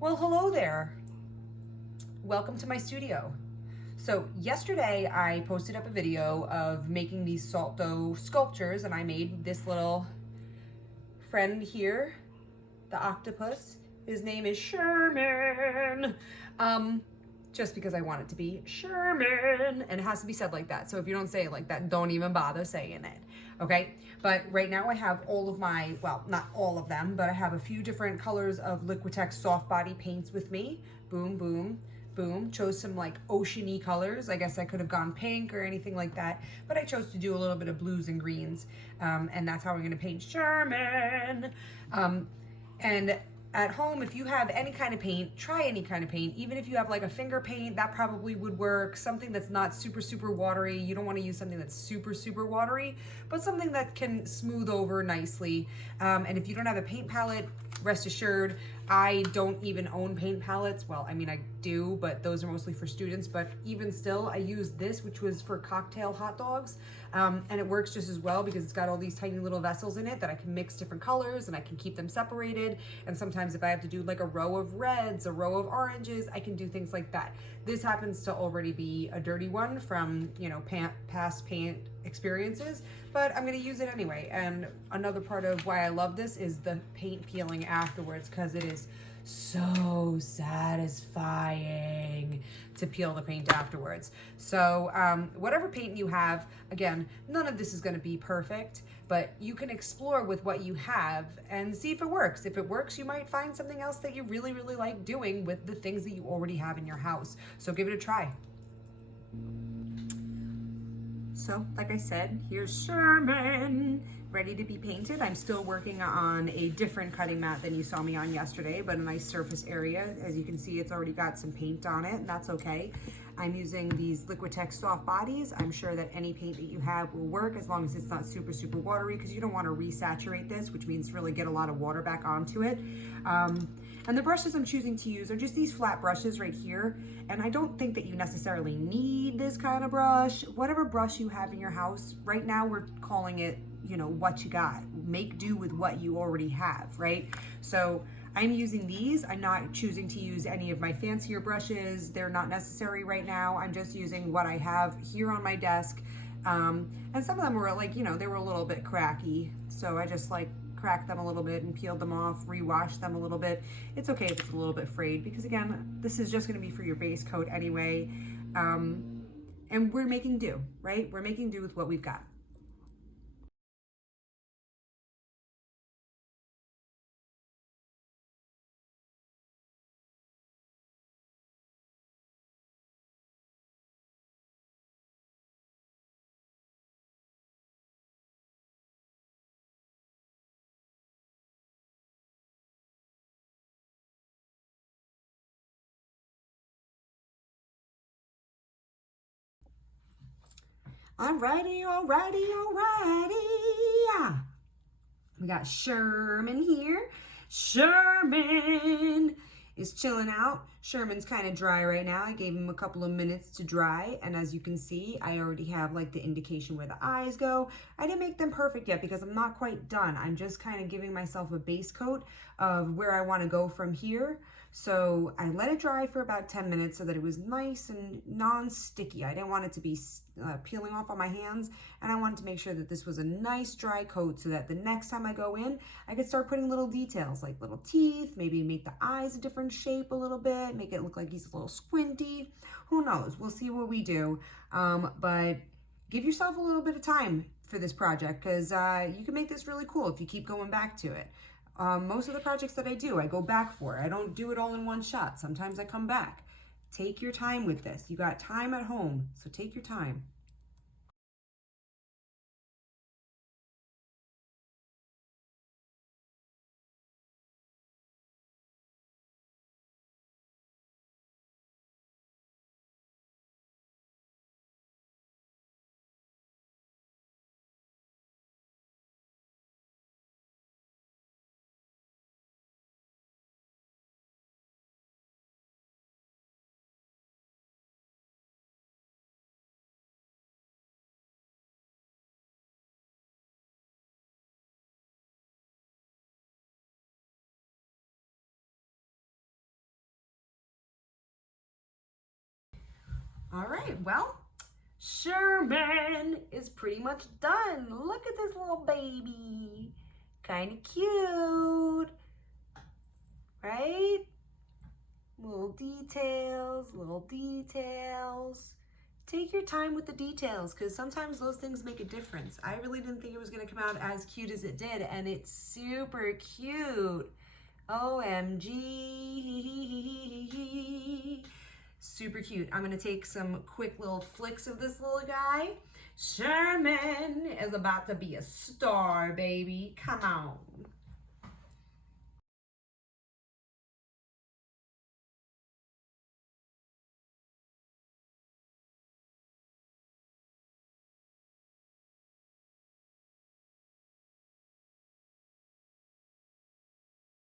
Well, hello there. Welcome to my studio. So yesterday I posted up a video of making these salt dough sculptures, and I made this little friend here, the octopus. His name is Sherman. Just because I want it to be Sherman, and it has to be said like that. So if you don't say it like that, don't even bother saying it. Okay? But right now I have all of my, well, not all of them, but I have a few different colors of Liquitex soft body paints with me. Boom, boom, boom. Chose some like oceany colors. I guess I could have gone pink or anything like that, but I chose to do a little bit of blues and greens. And that's how I'm gonna paint Sherman. And at home, if you have any kind of paint, try any kind of paint. Even if you have like a finger paint, that probably would work. Something that's not super watery. You don't want to use something that's super watery, but something that can smooth over nicely. And if you don't have a paint palette, rest assured, I don't even own paint palettes. Well, I mean, I do, but those are mostly for students. But even still, I use this, which was for cocktail hot dogs. And it works just as well because it's got all these tiny little vessels in it that I can mix different colors and I can keep them separated. And sometimes if I have to do like a row of reds, a row of oranges, I can do things like that. This happens to already be a dirty one from, you know, past paint experiences, but I'm gonna use it anyway. And another part of why I love this is the paint peeling afterwards, because it is so satisfying to peel the paint afterwards. So whatever paint you have, again, none of this is going to be perfect, but you can explore with what you have and see if it works. If it works, you might find something else that you really like doing with the things that you already have in your house. So give it a try. So, like I said, here's Sherman, ready to be painted. I'm still working on a different cutting mat than you saw me on yesterday, but a nice surface area. As you can see, it's already got some paint on it, and that's okay. I'm using these Liquitex soft bodies. I'm sure that any paint that you have will work as long as it's not super watery, because you don't want to resaturate this, which means really get a lot of water back onto it. And the brushes I'm choosing to use are just these flat brushes right here. And I don't think that you necessarily need this kind of brush. Whatever brush you have in your house, right now we're calling it, you know, what you got. Make do with what you already have, right? So I'm using these. I'm not choosing to use any of my fancier brushes. They're not necessary right now. I'm just using what I have here on my desk. And some of them were like, you know, they were a little bit cracky. So I just like cracked them a little bit and peeled them off, rewashed them a little bit. It's okay if it's a little bit frayed, because again, this is just gonna be for your base coat anyway. And we're making do, right? We're making do with what we've got. Alrighty. We got Sherman here. Sherman is chilling out. Sherman's kind of dry right now. I gave him a couple of minutes to dry, and as you can see, I already have like the indication where the eyes go. I didn't make them perfect yet because I'm not quite done. I'm just kind of giving myself a base coat of where I want to go from here. So I let it dry for about 10 minutes so that it was nice and non-sticky. I didn't want it to be peeling off on my hands, and I wanted to make sure that this was a nice dry coat so that the next time I go in, I could start putting little details like little teeth, maybe make the eyes a different shape a little bit, make it look like he's a little squinty. Who knows? We'll see what we do. But give yourself a little bit of time for this project, because you can make this really cool if you keep going back to it. Most of the projects that I do, I go back for. I don't do it all in one shot. Sometimes I come back. Take your time with this. You got time at home, so take your time. All right, well, Sherman is pretty much done. Look at this little baby. Kind of cute, right? Little details, little details. Take your time with the details because sometimes those things make a difference. I really didn't think it was going to come out as cute as it did, and it's super cute. OMG. Super cute. I'm going to take some quick little flicks of this little guy. Sherman is about to be a star, baby. Come on.